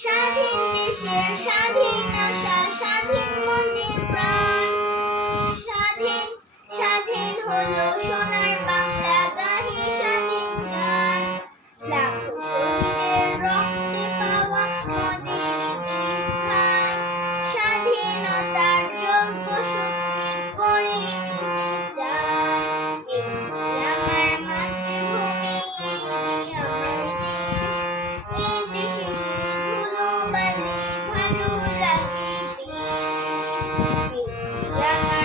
স্বাধীন দেশের স্বাধীন আশা, স্বাধীন মনের প্রাণ, স্বাধীন স্বাধীন হলো সোনার বাংলা, গাহি স্বাধীন গান। লাখো শহীদের রক্তে পাওয়া মোদের দেশ ভাই, স্বাধীনতার যোগ্য শক্তি করে নিতে চায়। এই আমার মাতৃভূমি, এই আমার দেশ, এই দেশের ধুলো বালি ভালো লাগে বেশ। এই আমার